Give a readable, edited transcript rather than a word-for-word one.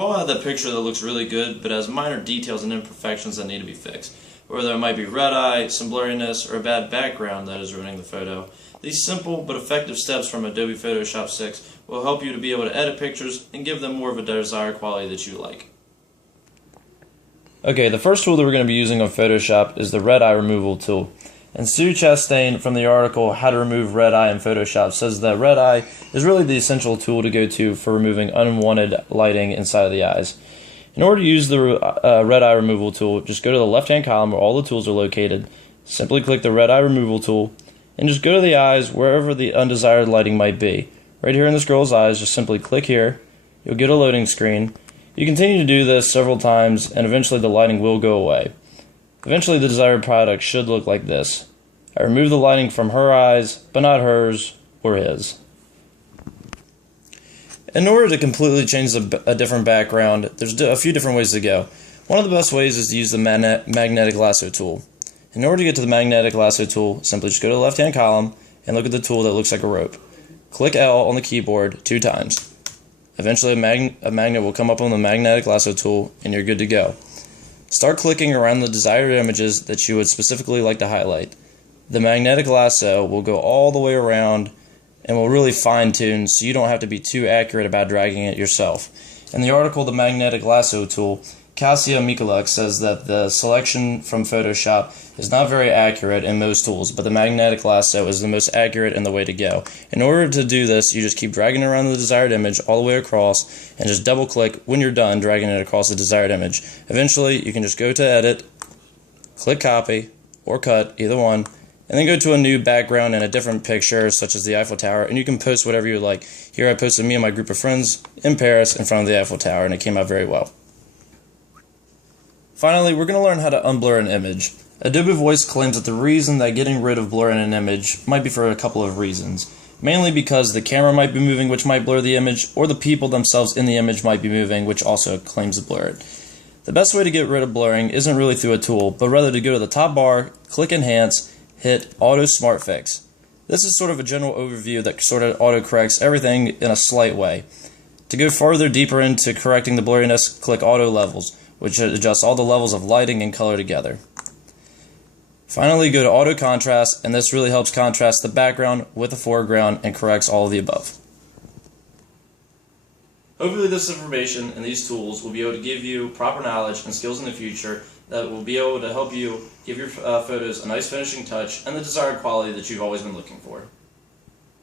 all had that picture that looks really good, but has minor details and imperfections that need to be fixed. Whether it might be red eye, some blurriness, or a bad background that is ruining the photo. These simple but effective steps from Adobe Photoshop 6 will help you to be able to edit pictures and give them more of a desired quality that you like. Okay, the first tool that we're going to be using on Photoshop is the red eye removal tool. And Sue Chastain from the article How to Remove Red Eye in Photoshop says that red eye is really the essential tool to go to for removing unwanted lighting inside of the eyes. In order to use the red eye removal tool, just go to the left-hand column where all the tools are located, simply click the red eye removal tool, and just go to the eyes wherever the undesired lighting might be. Right here in this girl's eyes, just simply click here, you'll get a loading screen. You continue to do this several times and eventually the lighting will go away. Eventually the desired product should look like this. I removed the lighting from her eyes, but not hers or his. In order to completely change a different background, there's a few different ways to go. One of the best ways is to use the magnetic lasso tool. In order to get to the magnetic lasso tool, simply just go to the left-hand column and look at the tool that looks like a rope. Click L on the keyboard 2 times. Eventually a magnet will come up on the magnetic lasso tool and you're good to go. Start clicking around the desired images that you would specifically like to highlight. The magnetic lasso will go all the way around and will really fine-tune so you don't have to be too accurate about dragging it yourself. In the article, The Magnetic Lasso Tool, Kasia Mikulak says that the selection from Photoshop is not very accurate in most tools, but the magnetic lasso is the most accurate and the way to go. In order to do this, you just keep dragging around the desired image all the way across and just double click when you're done dragging it across the desired image. Eventually, you can just go to Edit, click Copy, or Cut, either one, and then go to a new background and a different picture, such as the Eiffel Tower, and you can post whatever you like. Here I posted me and my group of friends in Paris in front of the Eiffel Tower, and it came out very well. Finally, we're going to learn how to unblur an image. Adobe Voice claims that the reason that getting rid of blur in an image might be for a couple of reasons. Mainly because the camera might be moving, which might blur the image, or the people themselves in the image might be moving, which also claims to blur it. The best way to get rid of blurring isn't really through a tool, but rather to go to the top bar, click Enhance, hit Auto Smart Fix. This is sort of a general overview that sort of auto-corrects everything in a slight way. To go further deeper into correcting the blurriness, click Auto Levels, which adjusts all the levels of lighting and color together. Finally, go to Auto Contrast, and this really helps contrast the background with the foreground and corrects all of the above. Hopefully this information and these tools will be able to give you proper knowledge and skills in the future that will be able to help you give your photos a nice finishing touch and the desired quality that you've always been looking for.